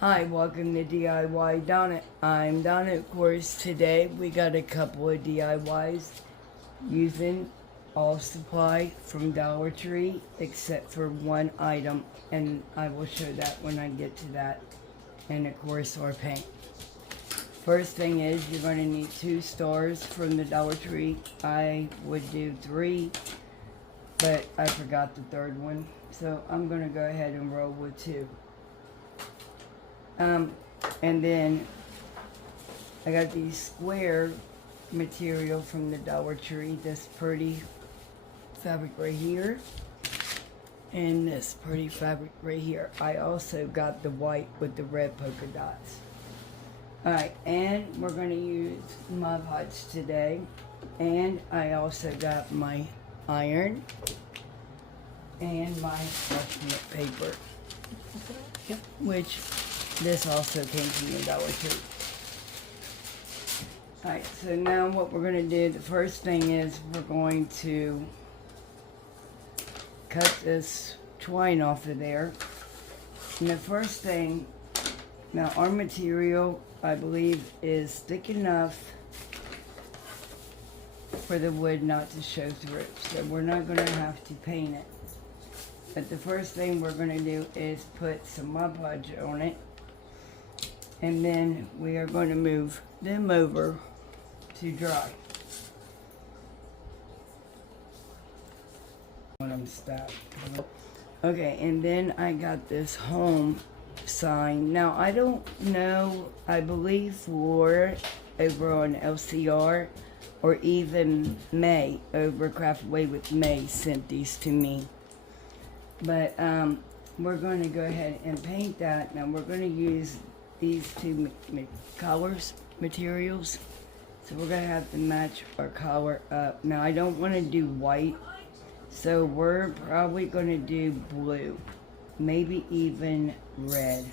Hi, welcome to DIY Donna. I'm Donna. Of course, today we got a couple of DIYs using all supply from Dollar Tree except for one item, and I will show that when I get to that, and of course our paint. First thing is you're going to need 2 stars from the Dollar Tree. I would do 3, but I forgot the third one, so I'm going to go ahead and roll with 2. And then I got these square material from the Dollar Tree, this pretty fabric right here, and this pretty fabric right here. I also got the white with the red polka dots. Alright, and we're going to use Mod Podge today, and I also got my iron and my parchment paper, which this also came from the Dollar Tree. Alright, so now what we're going to do, the first thing is we're going to cut this twine off of there. And the first thing, now our material, I believe, is thick enough for the wood not to show through. So we're not going to have to paint it. But the first thing we're going to do is put some Mod Podge on it. And then we are going to move them over to dry. When I'm stopped. Okay, and then I got this home sign. Now I don't know, I believe Laura over on LCR or even May over Craft Away with May sent these to me. But we're going to go ahead and paint that. Now we're going to use these 2 colors, materials. So we're going to have to match our color up. Now I don't want to do white, so we're probably going to do blue. Maybe even red.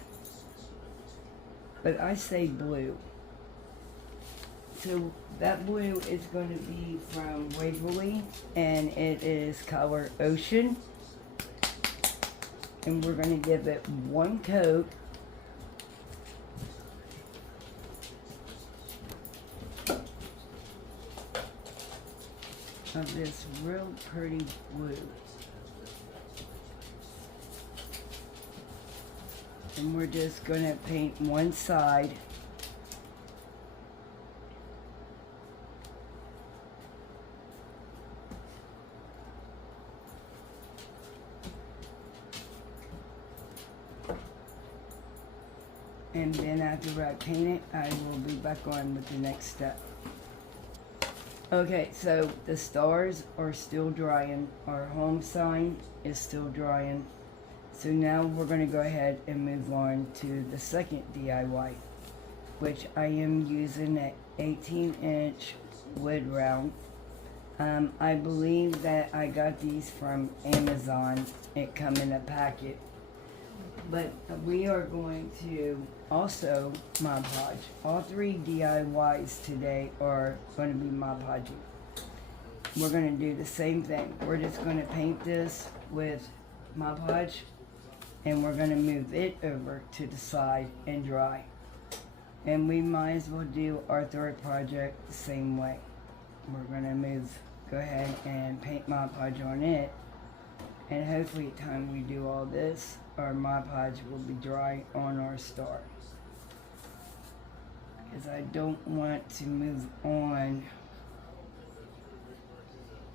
But I say blue. So that blue is going to be from Waverly, and it is color Ocean. And we're going to give it 1 coat. Of this real pretty blue. And we're just going to paint one side. And then after I paint it, I will be back on with the next step. Okay, so the stars are still drying. Our home sign is still drying. So now we're going to go ahead and move on to the second DIY, which I am using an 18-inch wood round. I believe that I got these from Amazon. It come in a packet. But we are going to also Mod Podge. All 3 DIYs today are going to be Mod Podging. We're going to do the same thing. We're just going to paint this with Mod Podge, and we're going to move it over to the side and dry. And we might as well do our third project the same way. We're going to go ahead and paint Mod Podge on it, and hopefully the time we do all this, our Mod Podge will be dry on our star. Because I don't want to move on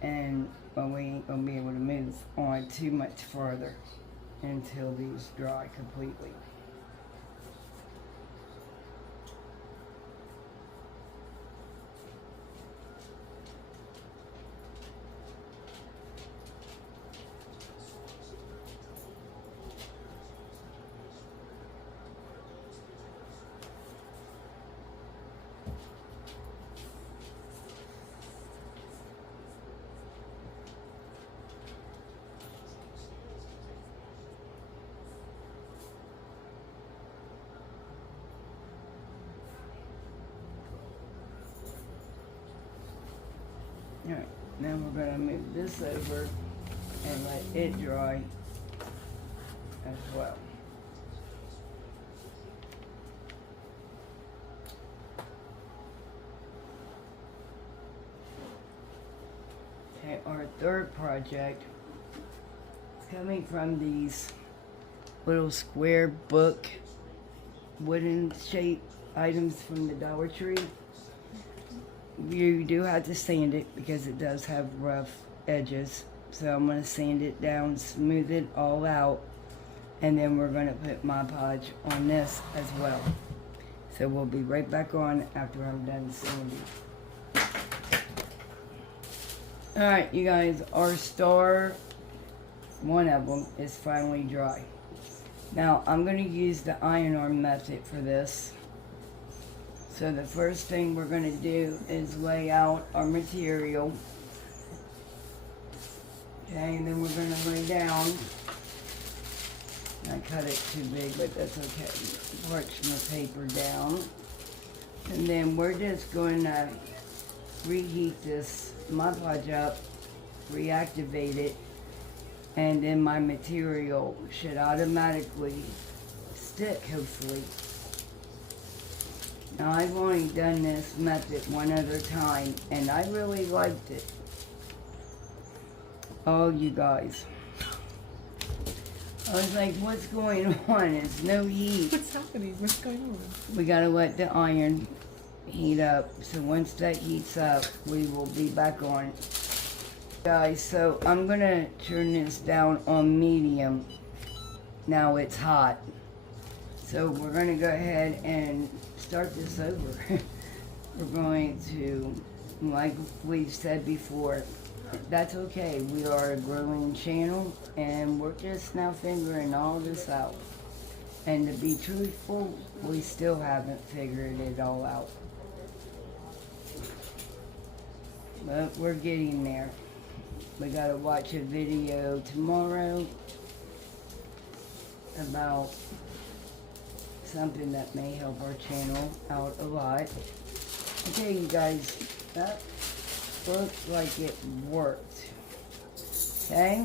and we ain't going to be able to move on too much further until these dry completely. Alright, now we're going to move this over and let it dry as well. third project, coming from these little square book wooden shaped items from the Dollar Tree. You do have to sand it because it does have rough edges. So I'm going to sand it down, smooth it all out, and then we're going to put Mod Podge on this as well. So we'll be right back on after I'm done sanding. Alright, you guys, our star, one of them, is finally dry. Now, I'm going to use the iron arm method for this. So the first thing we're going to do is lay out our material. Okay, and then we're going to lay down. I cut it too big, but that's okay. Parchment paper down. And then we're just going to reheat this Mod Podge up, reactivate it, and then my material should automatically stick, hopefully. Now, I've only done this method one other time, and I really liked it. Oh, you guys. I was like, what's going on? It's no heat. What's happening? What's going on? We gotta let the iron heat up. So once that heats up, we will be back on. Guys, so I'm gonna turn this down on medium. Now it's hot. So we're gonna go ahead and start this over. We're going to, like we've said before, that's okay. We are a growing channel and we're just now figuring all this out. And to be truthful, we still haven't figured it all out. But we're getting there. We gotta watch a video tomorrow about something that may help our channel out a lot. Okay, you guys, that looks like it worked. Okay,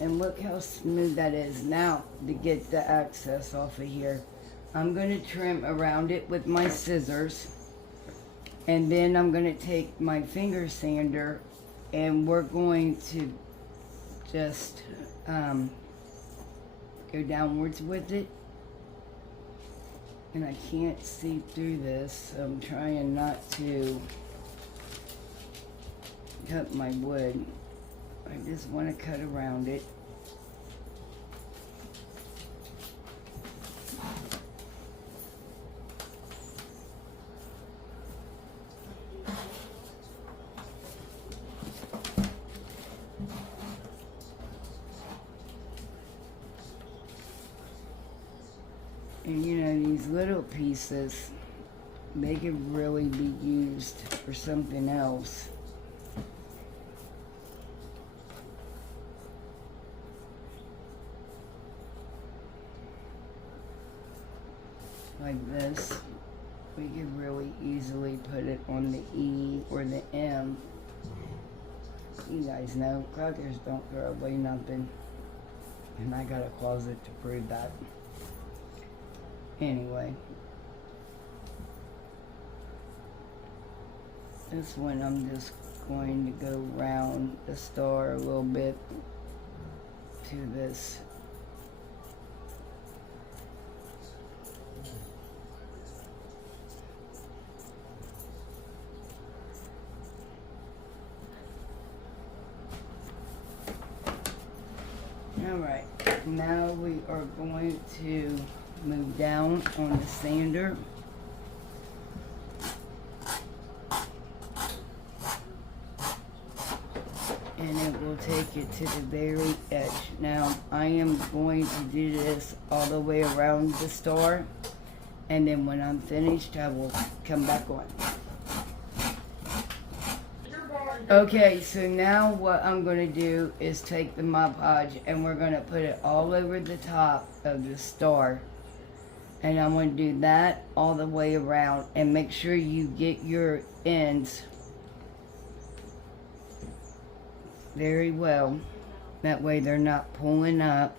and look how smooth that is. Now, to get the excess off of here, I'm going to trim around it with my scissors, and then I'm going to take my finger sander and we're going to just go downwards with it. And I can't see through this, so I'm trying not to cut my wood. I just want to cut around it. And you know, these little pieces, they could really be used for something else. Like this. We could really easily put it on the E or the M. You guys know, crackers don't throw away nothing. And I got a closet to prove that. Anyway, this one I'm just going to go around the star a little bit to this. Alright, now we are going to move down on the sander. And it will take it to the very edge. Now, I am going to do this all the way around the star. And then when I'm finished, I will come back on. Okay, so now what I'm going to do is take the Mod Podge and we're going to put it all over the top of the star. And I'm going to do that all the way around and make sure you get your ends very well. That way they're not pulling up.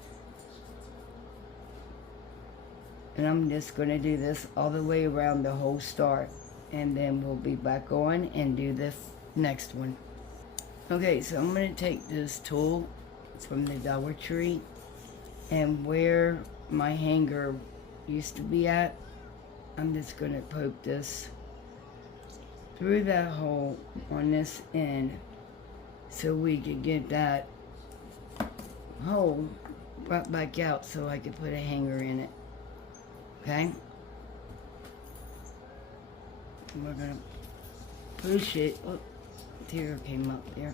And I'm just going to do this all the way around the whole star. And then we'll be back on and do this next one. Okay, so I'm going to take this tool from the Dollar Tree, and where my hanger used to be at, I'm just going to poke this through that hole on this end so we can get that hole brought back out so I can put a hanger in it. Okay? And we're going to push it. Oh, tear came up there.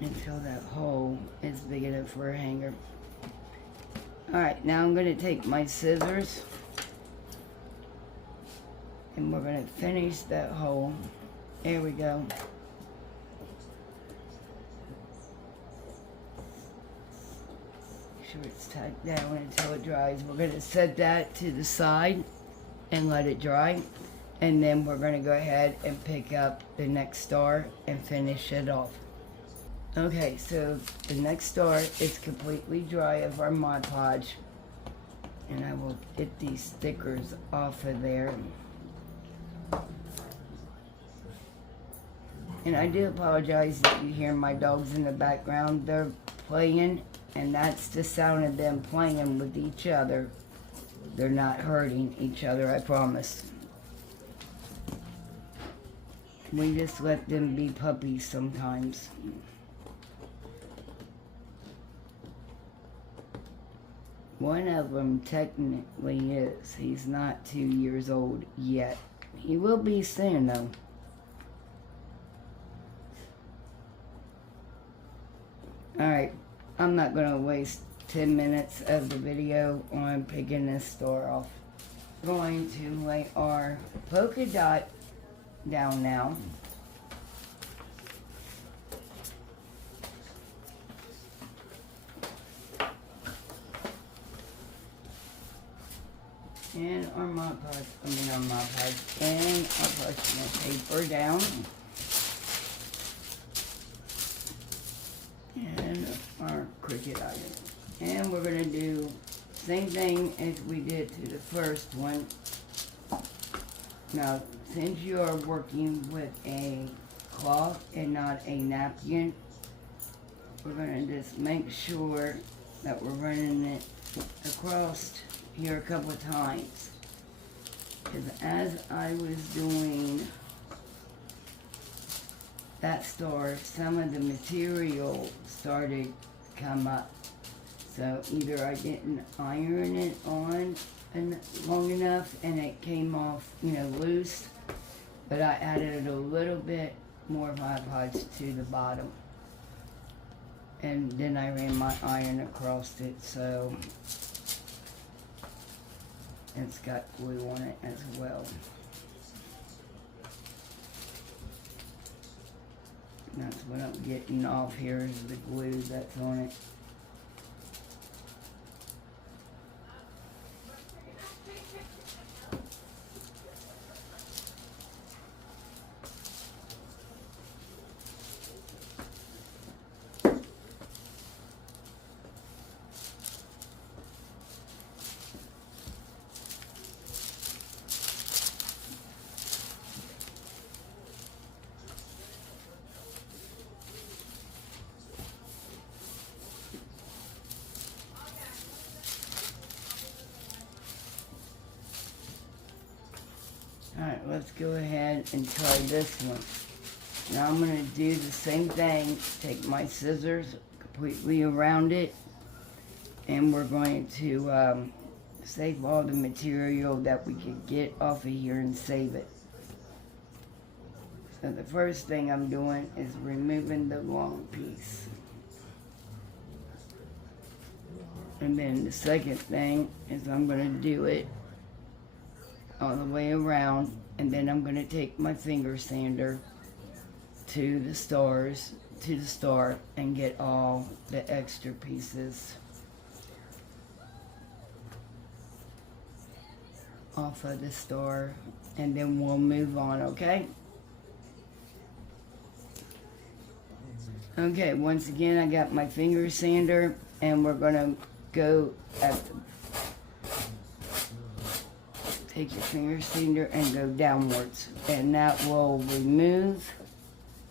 Until that hole is big enough for a hanger. Alright, now I'm going to take my scissors and we're going to finish that hole. There we go. Make sure it's tied down until it dries. We're going to set that to the side and let it dry. And then we're going to go ahead and pick up the next star and finish it off. Okay, so the next star is completely dry of our Mod Podge. And I will get these stickers off of there. And I do apologize if you hear my dogs in the background. They're playing, and that's the sound of them playing with each other. They're not hurting each other, I promise. We just let them be puppies sometimes. One of them technically is. He's not 2 years old yet. He will be soon, though. Alright, I'm not going to waste 10 minutes of the video on picking this star off. We're going to lay our polka dot down now. And our Mod Podge, and our parchment paper down. And our Cricut iron. And we're going to do the same thing as we did to the first one. Now, since you are working with a cloth and not a napkin, we're going to just make sure that we're running it across here a couple of times. Because as I was doing that star, some of the material started to come up. So either I didn't iron it on long enough and it came off, loose, but I added a little bit more Mod Podge to the bottom. And then I ran my iron across it, so it's got glue on it as well. That's what I'm getting off here is the glue that's on it. Alright, let's go ahead and try this one. Now I'm going to do the same thing. Take my scissors completely around it. And we're going to save all the material that we could get off of here and save it. So the first thing I'm doing is removing the long piece. And then the second thing is I'm going to do it all the way around, and then I'm going to take my finger sander to the star and get all the extra pieces off of the star, and then we'll move on, okay? Okay, once again I got my finger sander, and we're going to go at the take your finger sander and go downwards, and that will remove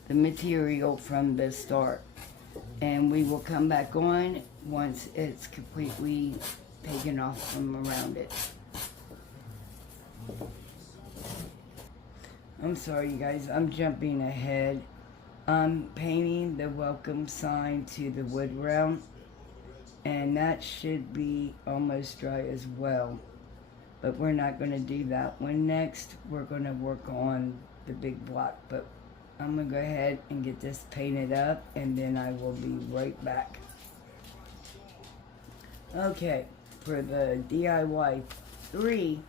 the material from the start. And we will come back on once it's completely taken off from around it. I'm sorry you guys, I'm jumping ahead. I'm painting the welcome sign to the wood round, and that should be almost dry as well. But we're not going to do that one next. We're going to work on the big block. But I'm going to go ahead and get this painted up, and then I will be right back. Okay, for the DIY 3,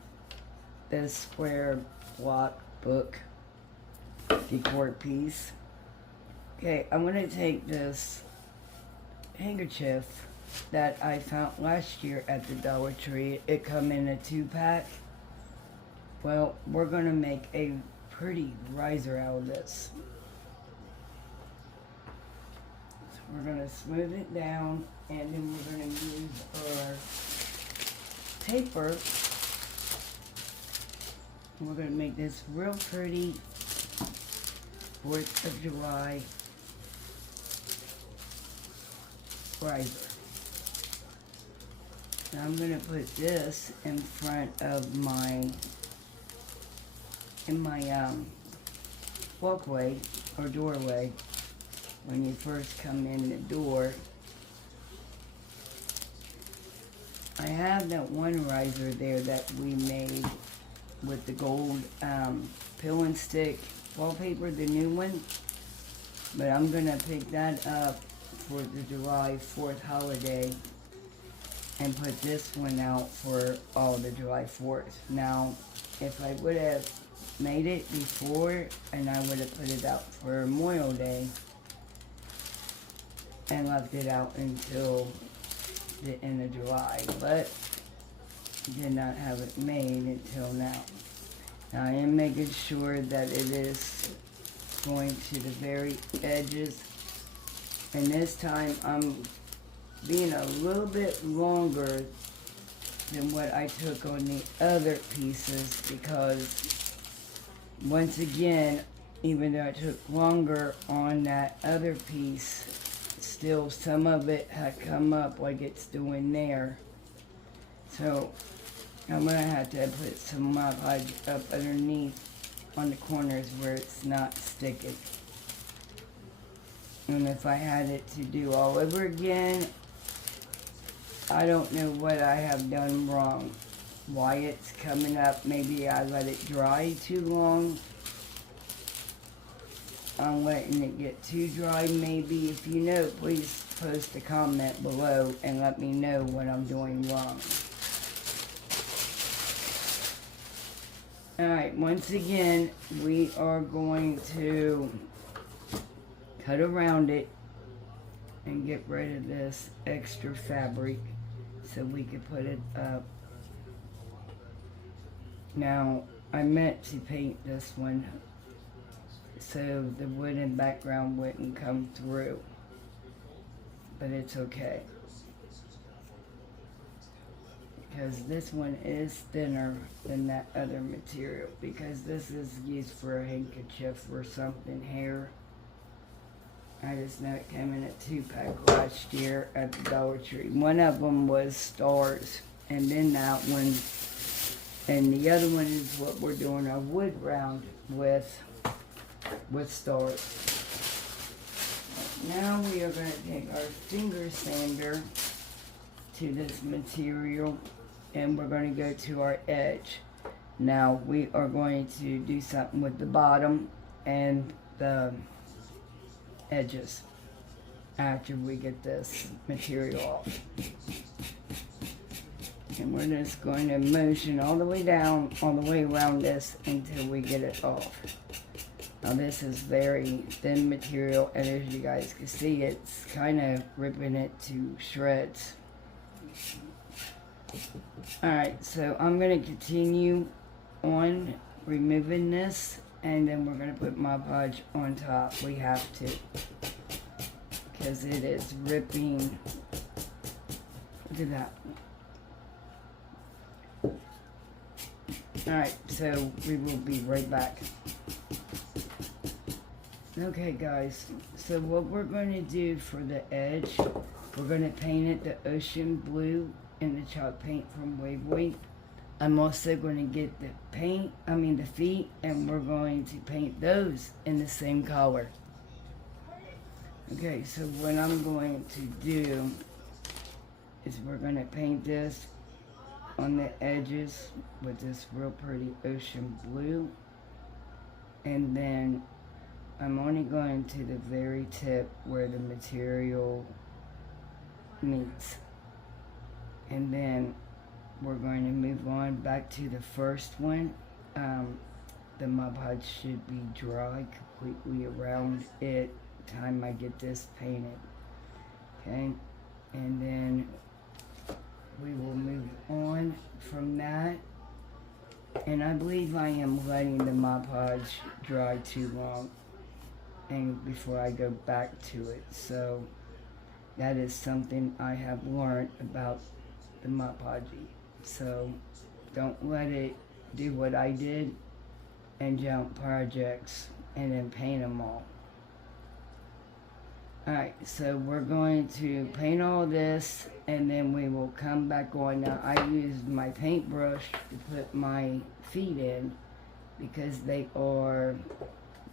the square block book decor piece. Okay, I'm going to take this handkerchief that I found last year at the Dollar Tree. It come in a 2-pack. Well, we're going to make a pretty riser out of this. So we're going to smooth it down, and then we're going to use our paper. We're going to make this real pretty 4th of July riser. Now I'm going to put this in front of my walkway or doorway when you first come in the door. I have that one riser there that we made with the gold pill and stick wallpaper, the new one, but I'm going to pick that up for the July 4th holiday and put this one out for all the July 4th. Now, if I would have made it before, and I would have put it out for Memorial Day and left it out until the end of July, but did not have it made until now. Now I am making sure that it is going to the very edges, and this time I'm being a little bit longer than what I took on the other pieces, because once again, even though I took longer on that other piece, still some of it had come up like it's doing there. So I'm gonna have to put some Mod Podge up underneath on the corners where it's not sticking. And if I had it to do all over again, I don't know what I have done wrong. Why it's coming up. Maybe I let it dry too long. I'm letting it get too dry maybe. If you know, please post a comment below and let me know what I'm doing wrong. Alright, once again, we are going to cut around it and get rid of this extra fabric so we can put it up. Now, I meant to paint this one so the wooden background wouldn't come through, but it's okay, because this one is thinner than that other material, because this is used for a handkerchief or something, hair. I just know it came in a 2-pack last year at the Dollar Tree. One of them was stars, and then that one, and the other one is what we're doing our wood round with stars. Now we are going to take our finger sander to this material, and we're going to go to our edge. Now we are going to do something with the bottom and the edges after we get this material off. And we're just going to motion all the way down, all the way around this until we get it off. Now this is very thin material, and as you guys can see, it's kind of ripping it to shreds. Alright, so I'm going to continue on removing this, and then we're going to put Mod Podge on top. We have to, because it is ripping. Look at that. Alright, so we will be right back. Okay guys, so what we're going to do for the edge, we're going to paint it the ocean blue in the chalk paint from Waypoint. I'm also going to get the the feet, and we're going to paint those in the same color. Okay, so what I'm going to do is we're going to paint this on the edges with this real pretty ocean blue. And then I'm only going to the very tip where the material meets. And then we're going to move on back to the first one. The Mod Podge should be dry completely around it time I get this painted. Okay, and then we will move on from that. And I believe I am letting the Mod Podge dry too long and before I go back to it. So that is something I have learned about the Mod Podging. So don't let it do what I did and jump projects and then paint them all. Alright, so we're going to paint all this and then we will come back on. Now I used my paintbrush to put my feet in because they are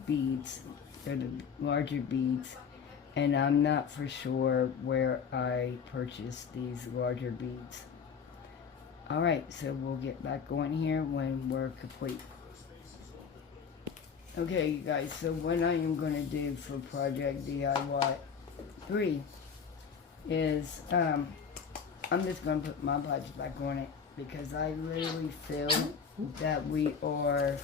beads. They're the larger beads, and I'm not for sure where I purchased these larger beads. Alright, so we'll get back on here when we're complete. Okay, you guys, so what I am going to do for Project DIY 3 is, I'm just going to put my Podge back on it because I literally feel that we are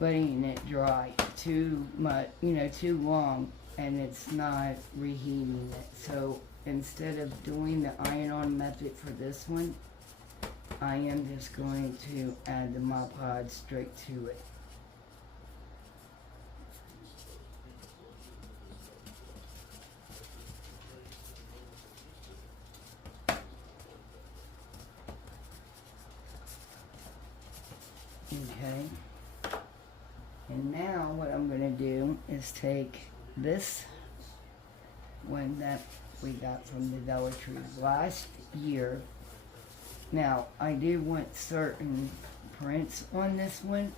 letting it dry too much, too long, and it's not reheating it. So instead of doing the iron-on method for this one, I am just going to add the Mod Podge straight to it. Okay. And now what I'm going to do is take this one that we got from the Dollar Tree last year. Now, I do want certain prints on this one.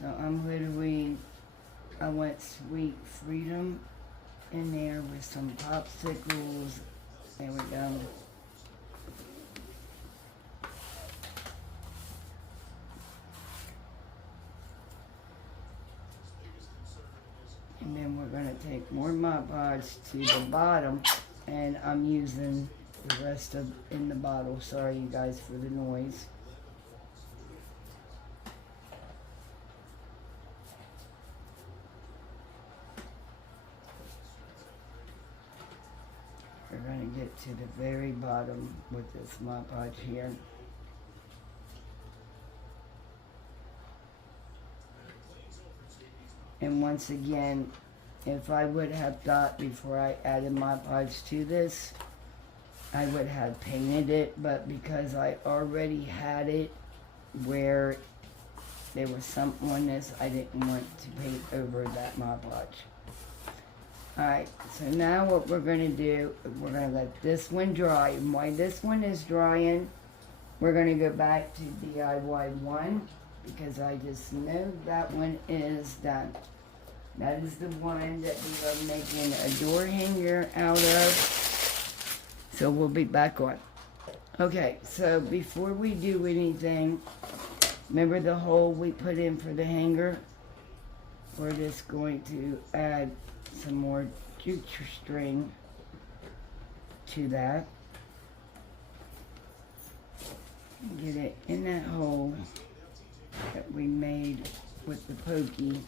So I want Sweet Freedom in there with some popsicles. There we go. And then we're going to take more Mod Podge to the bottom, and I'm using the rest of in the bottle. Sorry you guys for the noise. We're going to get to the very bottom with this Mod Podge here. And once again, if I would have thought before I added Mod Podge to this, I would have painted it, but because I already had it where there was something on this, I didn't want to paint over that Mod Podge. Alright, so now what we're going to do, we're going to let this one dry. And while this one is drying, we're going to go back to DIY 1, because I just know that one is done. That is the one that we are making a door hanger out of. So we'll be back on. Okay, so before we do anything, remember the hole we put in for the hanger? We're just going to add some more jute string to that. Get it in that hole that we made with the pokey.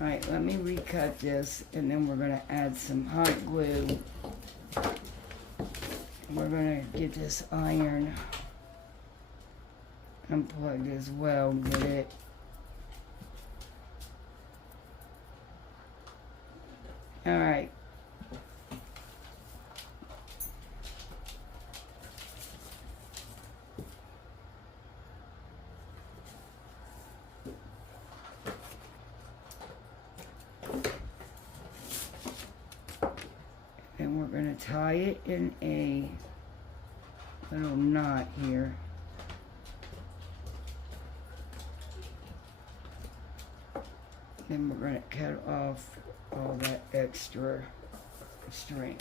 Alright, let me recut this, and then we're going to add some hot glue. We're going to get this iron unplugged as well, get it. Alright. And we're going to tie it in a little knot here. Then we're going to cut off all that extra string.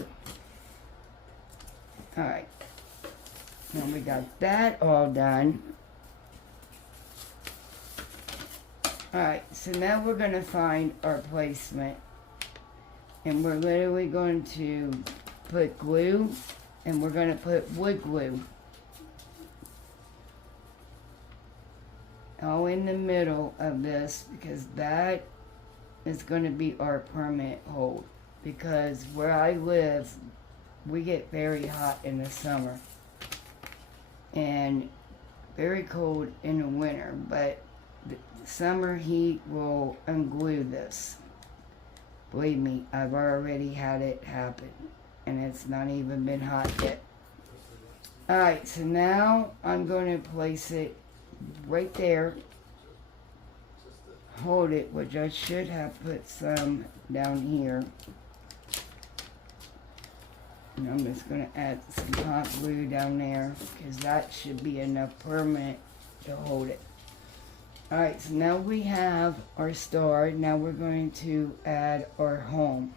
Alright. Now we got that all done. Alright, so now we're going to find our placement. And we're literally going to put glue, and we're going to put wood glue all in the middle of this, because that is going to be our permanent hold. Because where I live, we get very hot in the summer and very cold in the winter, but the summer heat will unglue this. Believe me, I've already had it happen, and it's not even been hot yet. Alright, so now I'm going to place it right there. Hold it, which I should have put some down here. And I'm just going to add some hot glue down there, because that should be enough permanent to hold it. Alright, so now we have our star. Now we're going to add our home.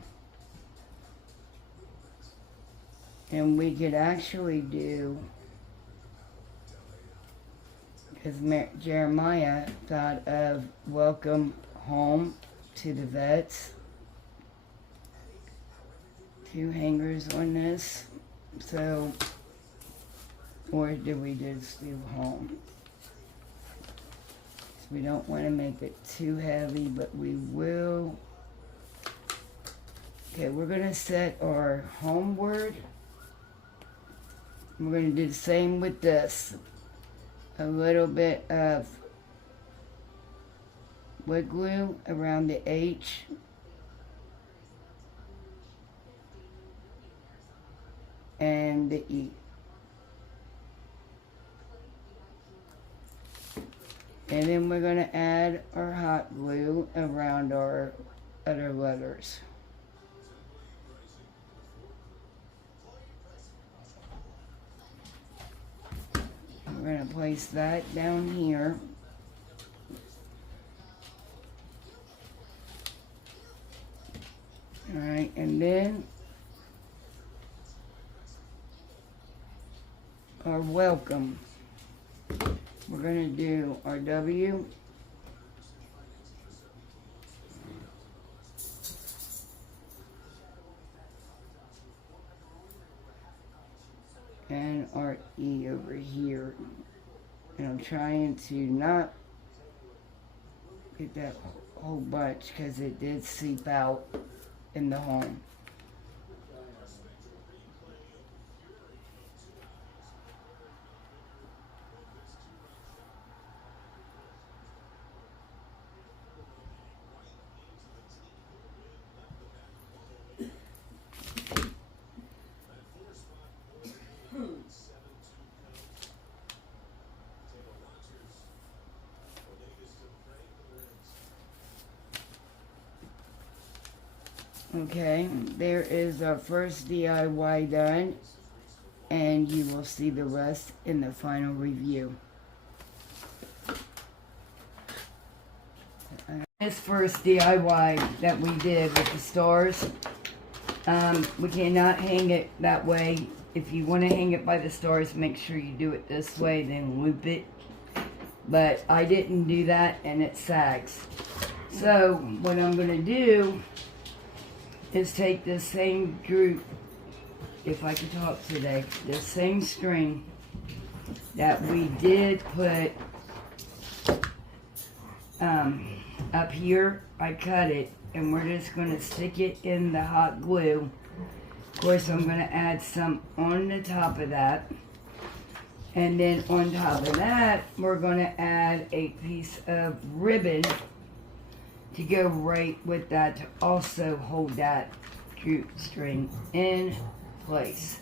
And we could actually do, because Jeremiah thought of welcome home to the vets. 2 hangers on this. So, or did we just do home? We don't want to make it too heavy, but we will. Okay, we're going to set our home word. We're going to do the same with this. A little bit of wood glue around the H. And the E. And then we're going to add our hot glue around our other letters. We're going to place that down here. Alright, and then our welcome. We're going to do our W. And our E over here. And I'm trying to not get that whole bunch, because it did seep out in the home. Okay, there is our first DIY done, and you will see the rest in the final review. This first DIY that we did with the stars, we cannot hang it that way. If you want to hang it by the stars, make sure you do it this way, then loop it. But I didn't do that, and it sags. So what I'm going to do is take this same group, if I can talk today, this same string that we did put up here. I cut it, and we're just going to stick it in the hot glue. Of course, I'm going to add some on the top of that, and then on top of that, we're going to add a piece of ribbon to go right with that, to also hold that jute string in place.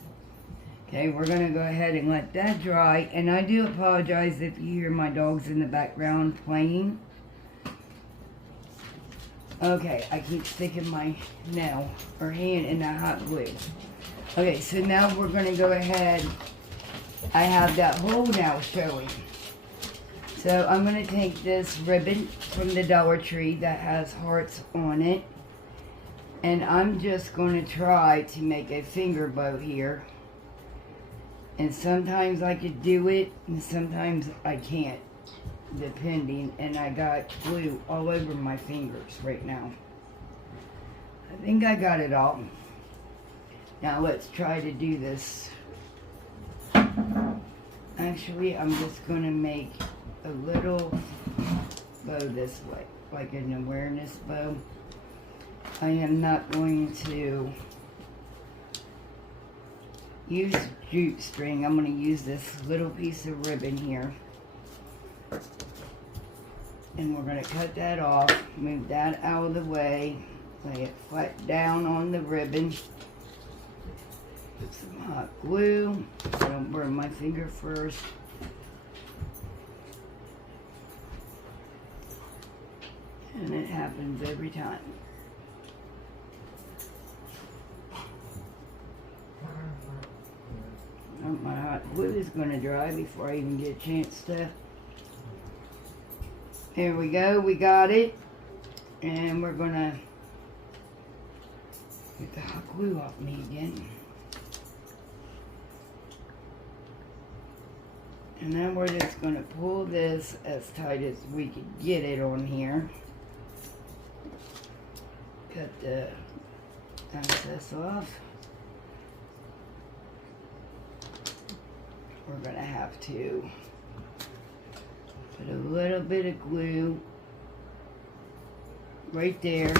Okay, we're going to go ahead and let that dry. And I do apologize if you hear my dogs in the background playing. Okay, I keep sticking my nail or hand in that hot glue. Okay, so now we're gonna go ahead. I have that hole now showing. So I'm gonna take this ribbon from the Dollar Tree that has hearts on it. And I'm just gonna try to make a finger bow here. And sometimes I could do it, and sometimes I can't, depending. And I got glue all over my fingers right now. I think I got it all. Now let's try to do this. Actually, I'm just gonna make a little bow this way, like an awareness bow. I am not going to use jute string. I'm going to use this little piece of ribbon here. And we're going to cut that off, move that out of the way, lay it flat down on the ribbon. Put some hot glue. I don't burn my finger first. And it happens every time. My hot glue is going to dry before I even get a chance to. Here we go, we got it. And we're going to get the hot glue off me again. And then we're just going to pull this as tight as we can get it on here. Cut the excess off. We're going to have to put a little bit of glue right there.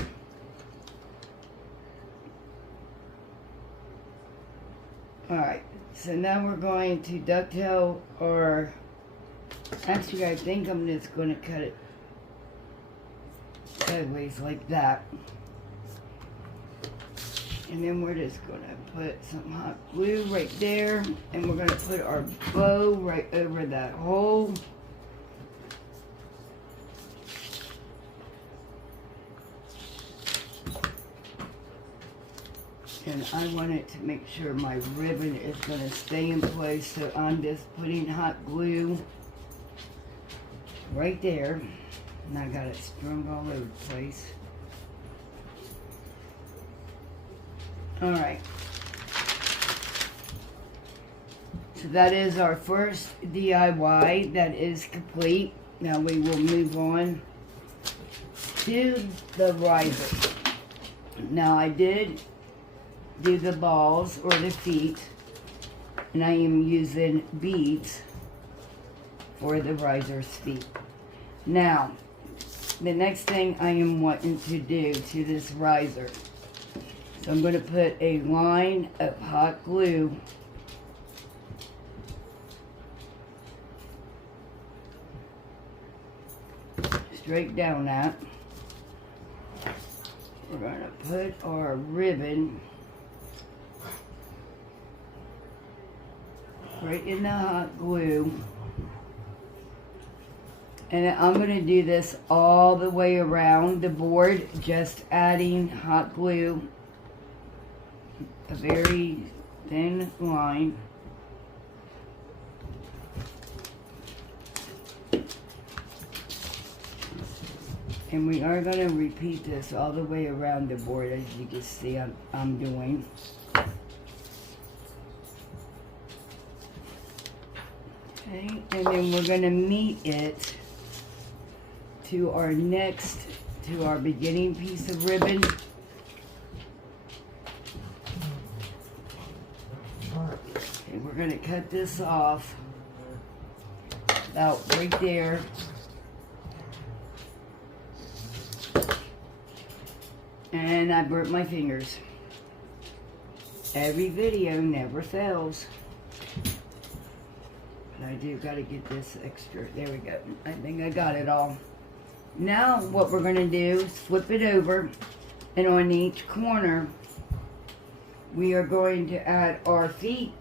Alright, so now we're going to ducktail, or actually I think I'm just going to cut it sideways like that. And then we're just going to put some hot glue right there. And we're going to put our bow right over that hole. And I want it to make sure my ribbon is going to stay in place. So I'm just putting hot glue right there. And I got it strung all over the place. Alright, so that is our first DIY that is complete. Now we will move on to the riser. Now I did do the balls or the feet, and I am using beads for the riser's feet. Now, the next thing I am wanting to do to this riser, so I'm going to put a line of hot glue straight down that. We're going to put our ribbon right in the hot glue. And I'm going to do this all the way around the board, just adding hot glue. A very thin line. And we are going to repeat this all the way around the board, as you can see I'm doing. Okay, and then we're going to meet it to our beginning piece of ribbon. And we're going to cut this off about right there. And I burnt my fingers. Every video never fails. But I do got to get this extra. There we go. I think I got it all. Now what we're going to do is flip it over. And on each corner, we are going to add our feet.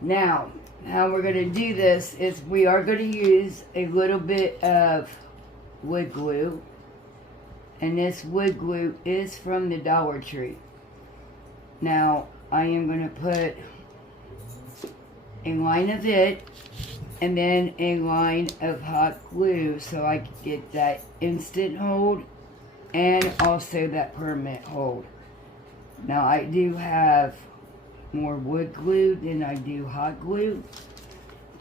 Now, how we're going to do this is we are going to use a little bit of wood glue. And this wood glue is from the Dollar Tree. Now, I am going to put a line of it and then a line of hot glue so I can get that instant hold and also that permanent hold. Now I do have more wood glue than I do hot glue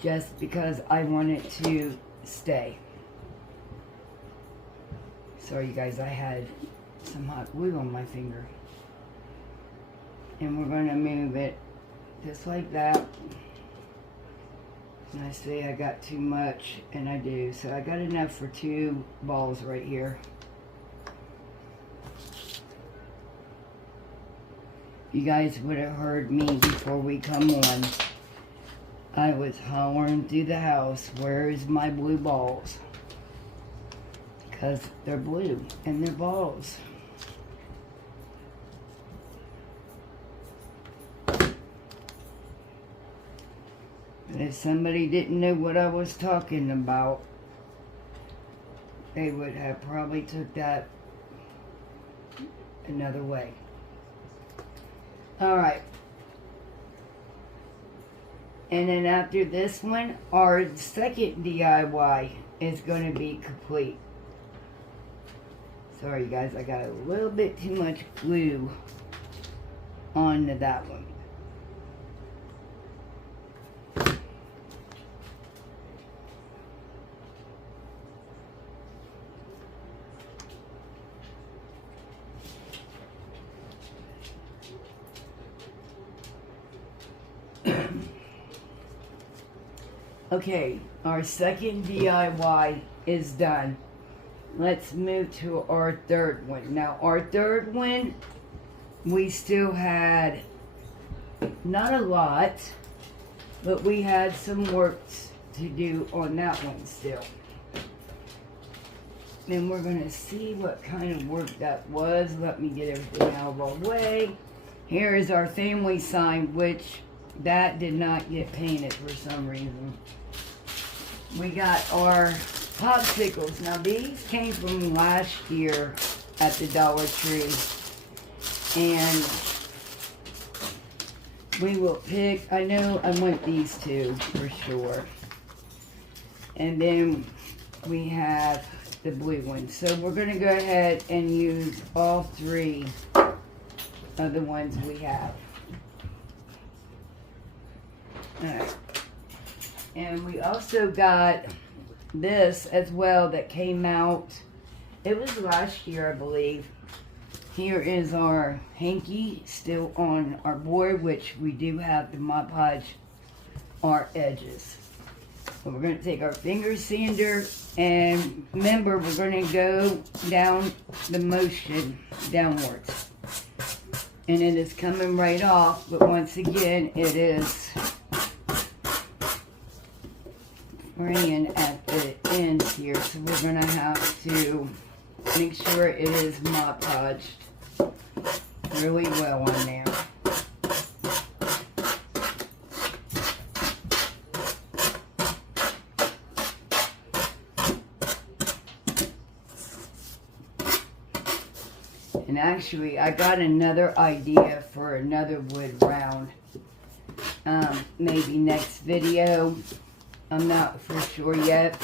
just because I want it to stay. Sorry you guys, I had some hot glue on my finger. And we're going to move it just like that. And I say I got too much, and I do. So I got enough for 2 balls right here. You guys would have heard me before we come on. I was hollering through the house, where is my blue balls? Because they're blue and they're balls. And if somebody didn't know what I was talking about, they would have probably took that another way. Alright. And then after this one, our second DIY is going to be complete. Sorry guys, I got a little bit too much glue onto that one. Okay, our second DIY is done. Let's move to our third one. Now, our third one, we still had not a lot, but we had some work to do on that one still. And we're going to see what kind of work that was. Let me get everything out of our way. Here is our family sign, which that did not get painted for some reason. We got our popsicles. Now these came from last year at the Dollar Tree. And we will pick, I know I want these two for sure. And then we have the blue one. So we're going to go ahead and use all 3 of the ones we have. Alright. And we also got this as well that came out, it was last year I believe. Here is our hanky still on our board, which we do have to Mod Podge our edges. So we're going to take our finger sander, and remember we're going to go down the motion downwards. And it is coming right off, but once again it is spraying at the ends here, so we're going to have to make sure it is Mod Podged really well on there. And actually, I got another idea for another wood round. Maybe next video. I'm not for sure yet.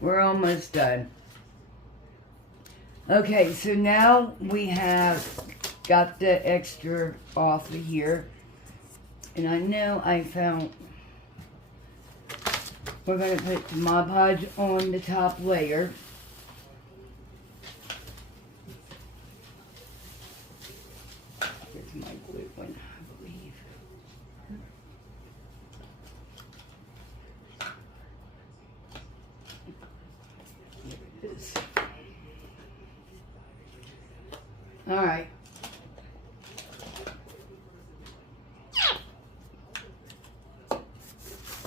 We're almost done. Okay, so now we have got the extra off of here. And I know I found, we're going to put the Mod Podge on the top layer. Here's my glue one. Alright.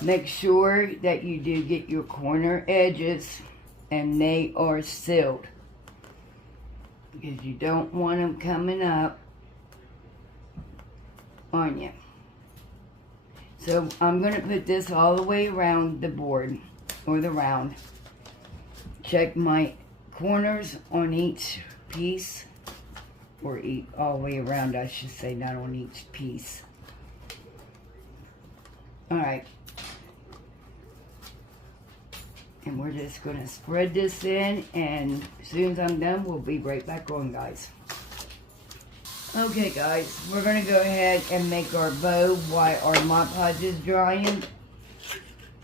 Make sure that you do get your corner edges and they are sealed, because you don't want them coming up on you. So I'm going to put this all the way around the board, or the round. Check my corners on each piece, or all the way around, I should say, not on each piece. Alright. And we're just going to spread this in, and as soon as I'm done, we'll be right back on, guys. Okay, guys, we're going to go ahead and make our bow while our Mod Podge is drying.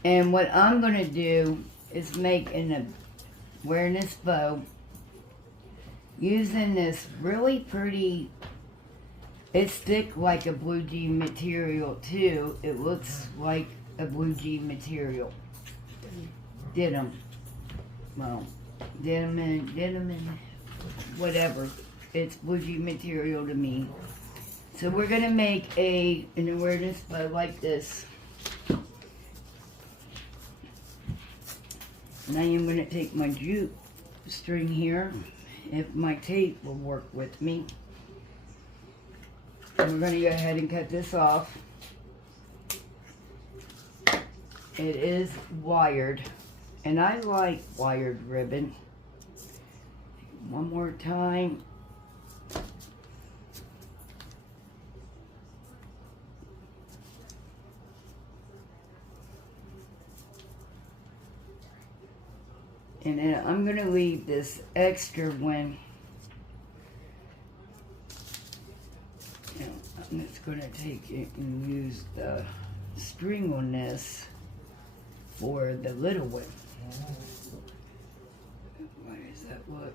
And what I'm going to do is make an awareness bow using this really pretty, it's thick like a blue jean material too. It looks like a blue jean material. Denim. Well, denim and whatever. It's blue jean material to me. So we're going to make an awareness bow like this. And I am going to take my jute string here, if my tape will work with me. And we're going to go ahead and cut this off. It is wired, and I like wired ribbon. One more time. And then I'm going to leave this extra one. I'm just going to take it and use the string on this for the little one. Why does that look?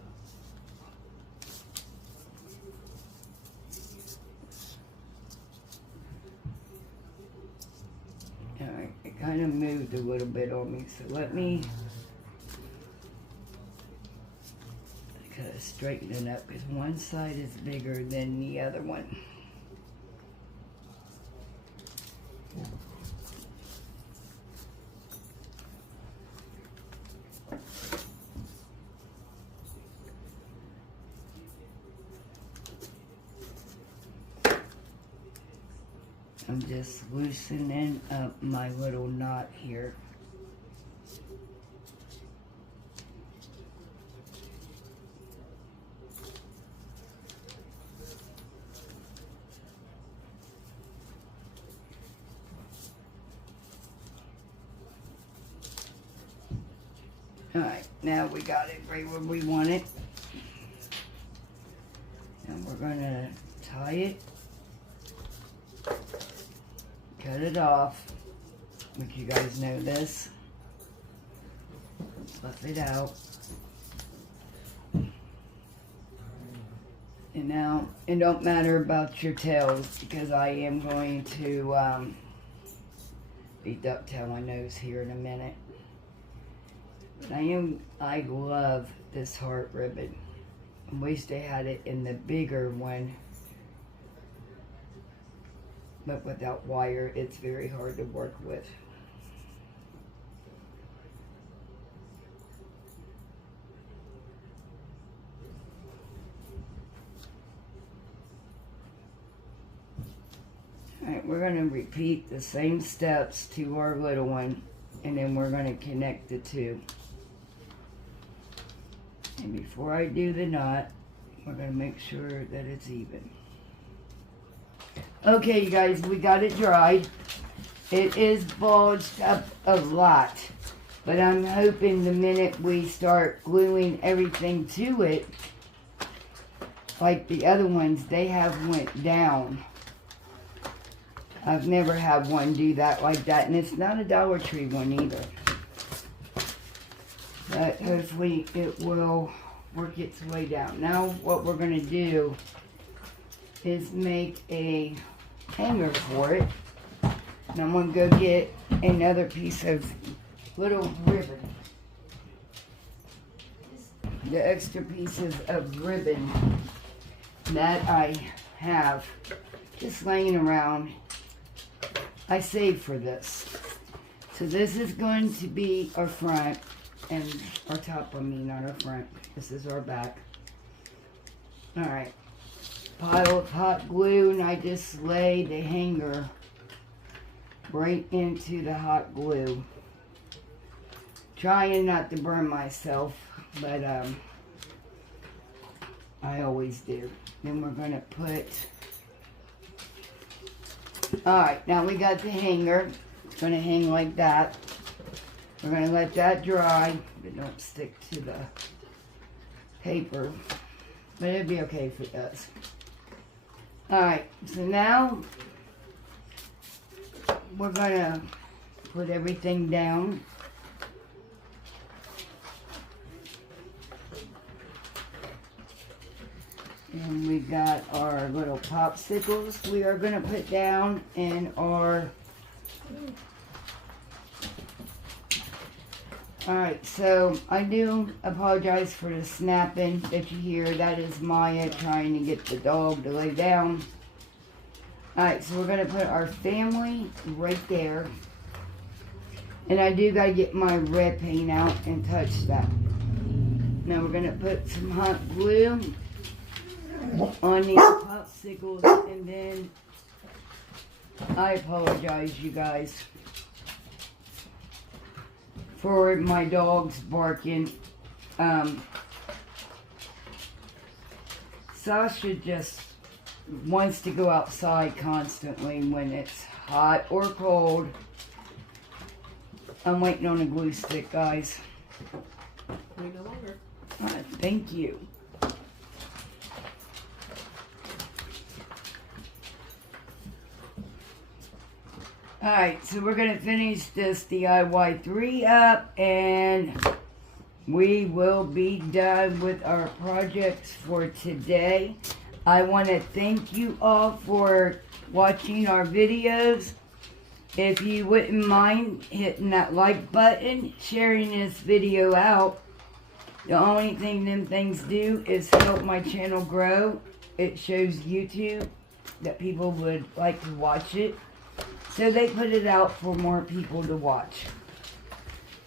Alright, it kind of moved a little bit on me, so let me kind of straighten it up, because one side is bigger than the other one. I'm just loosening up my little knot here. Alright, now we got it right where we want it. And we're going to tie it. Cut it off, which you guys know this. Fluff it out. And now, it don't matter about your tails, because I am going to be ducktail my nose here in a minute. But I love this heart ribbon. I wish they had it in the bigger one. But without wire, it's very hard to work with. Alright, we're going to repeat the same steps to our little one, and then we're going to connect the two. And before I do the knot, we're going to make sure that it's even. Okay, you guys, we got it dried. It is bulged up a lot, but I'm hoping the minute we start gluing everything to it, like the other ones, they have went down. I've never had one do that like that, and it's not a Dollar Tree one either. But hopefully it will work its way down. Now what we're going to do is make a hanger for it. And I'm going to go get another piece of little ribbon. The extra pieces of ribbon that I have just laying around, I saved for this. So this is going to be our front and our top, not our front. This is our back. Alright. Pile of hot glue, and I just lay the hanger right into the hot glue. Trying not to burn myself, but I always do. Then we're going to put... Alright, now we got the hanger. It's going to hang like that. We're going to let that dry, but don't stick to the paper. But it'd be okay if it does. Alright, so now we're going to put everything down. And we got our little popsicles we are going to put down in our... Alright, so I do apologize for the snapping that you hear. That is Maya trying to get the dog to lay down. Alright, so we're going to put our family right there. And I do got to get my red paint out and touch that. Now we're going to put some hot glue on these popsicles, and then I apologize, you guys, for my dogs barking. Sasha just wants to go outside constantly when it's hot or cold. I'm waiting on a glue stick, guys. Wait no longer. Thank you. Alright, so we're going to finish this DIY 3 up, and we will be done with our projects for today. I want to thank you all for watching our videos. If you wouldn't mind hitting that like button, sharing this video out. The only thing them things do is help my channel grow. It shows YouTube that people would like to watch it. So they put it out for more people to watch.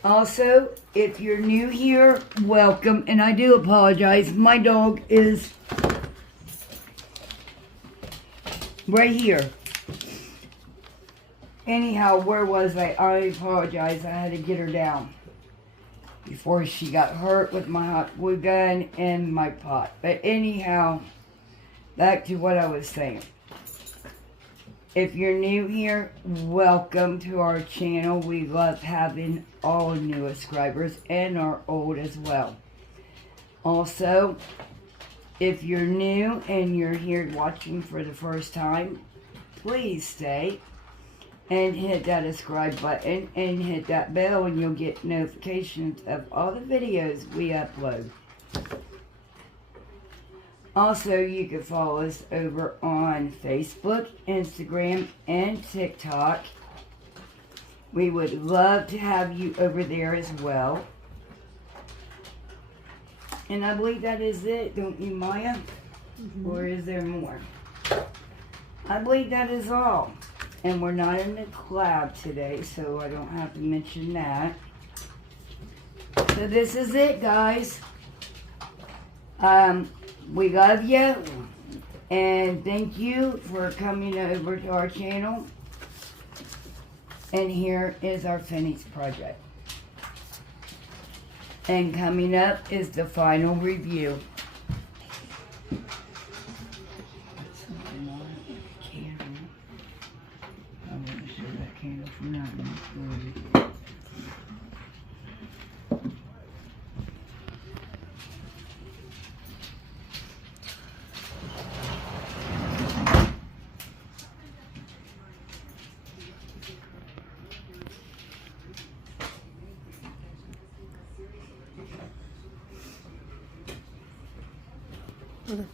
Also, if you're new here, welcome. And I do apologize. My dog is right here. Anyhow, where was I? I apologize. I had to get her down before she got hurt with my hot glue gun and my pot. But anyhow, back to what I was saying. If you're new here, welcome to our channel. We love having all new subscribers and our old as well. Also, if you're new and you're here watching for the first time, please stay and hit that subscribe button and hit that bell, and you'll get notifications of all the videos we upload. Also, you can follow us over on Facebook, Instagram, and TikTok. We would love to have you over there as well. And I believe that is it, don't you, Maya? Mm-hmm. Or is there more? I believe that is all. And we're not in the cloud today, so I don't have to mention that. So this is it, guys. We love you, and thank you for coming over to our channel. And here is our finished project. And coming up is the final review. I'm going to show that candle from that one. Okay.